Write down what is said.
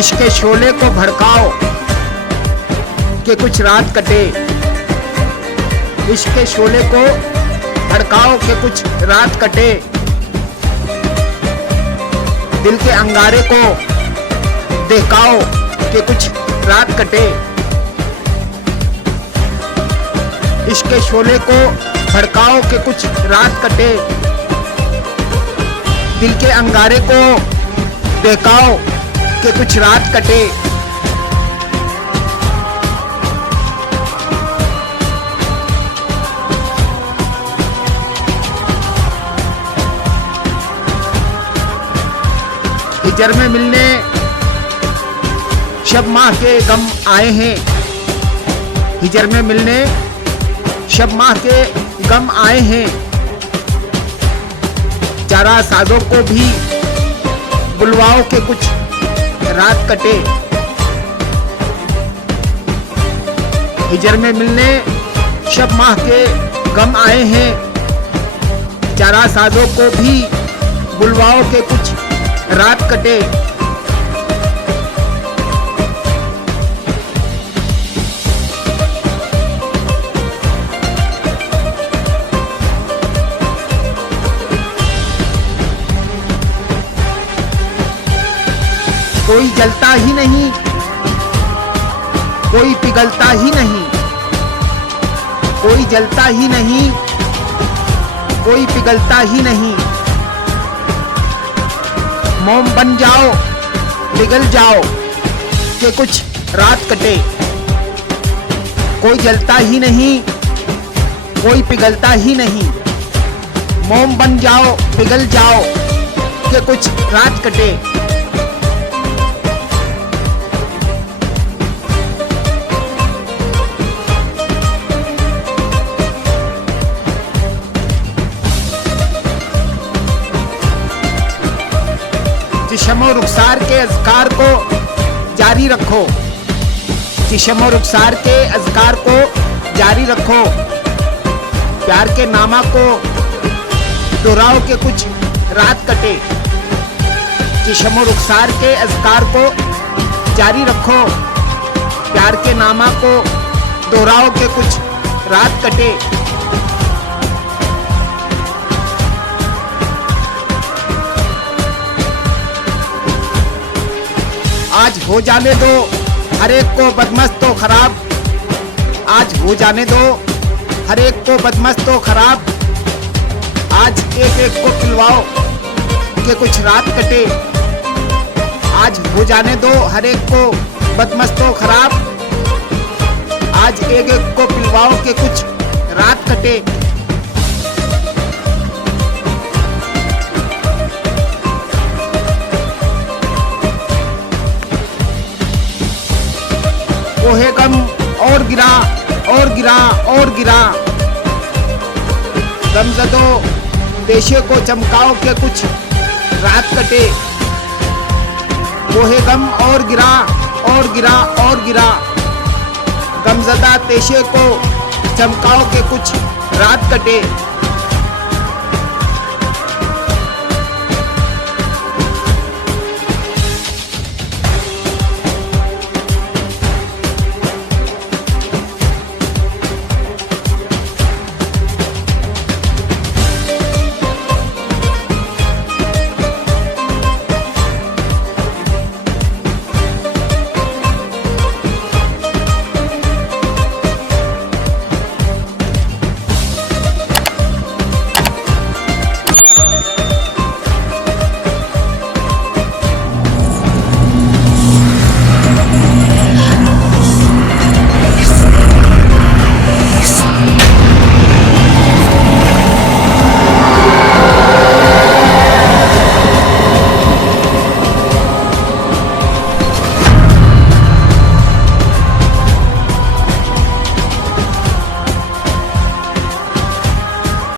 इश्क शोले को भड़काओ कि कुछ रात कटे। इश्क शोले को भड़काओ कि कुछ रात कटे। दिल के अंगारे को दहकाओ कि कुछ रात कटे। इश्क शोले को भड़काओ कि कुछ रात कटे। दिल के अंगारे को दहकाओ कि कुछ रात कटे। हिजर में मिलने शब माह के गम आए हैं। हिजर में मिलने शब माह के गम आए हैं। चारा सादों को भी बुलवाओ के कुछ रात कटे। हिजर में मिलने शब माह के गम आए हैं। चारा सादों को भी बुलवाओ के कुछ रात कटे। कोई जलता ही नहीं, कोई पिघलता ही नहीं। कोई जलता ही नहीं, कोई पिघलता ही नहीं। मोम बन जाओ, पिघल जाओ कि कुछ रात कटे। कोई जलता ही नहीं, कोई पिघलता ही नहीं। मोम बन जाओ, पिघल जाओ कि कुछ रात कटे। जिस्म और रुखसार के अज़कार को जारी रखो। जिस्म और रुखसार के अज़कार को जारी रखो। प्यार के नामा को दोहराओ के कुछ रात कटे। जिस्म और रुखसार के अज़कार को जारी रखो। प्यार के नामा को दोहराओ के कुछ रात कटे। आज हो जाने दो हर एक को बदमस्त तो खराब। आज हो जाने दो हर एक को बदमस्त तो खराब। आज एक एक को पिलवाओ कि कुछ रात कटे। आज हो जाने दो हर एक को बदमस्त तो खराब। आज एक एक को पिलवाओ कि कुछ रात कटे। कोहे गम और गिरा और गिरा और गिरा। गमज़दो पेशे को चमकाओ के कुछ रात कटे। कोहे गम और गिरा और गिरा और गिरा। गमज़दा पेशे को चमकाओ के कुछ रात कटे।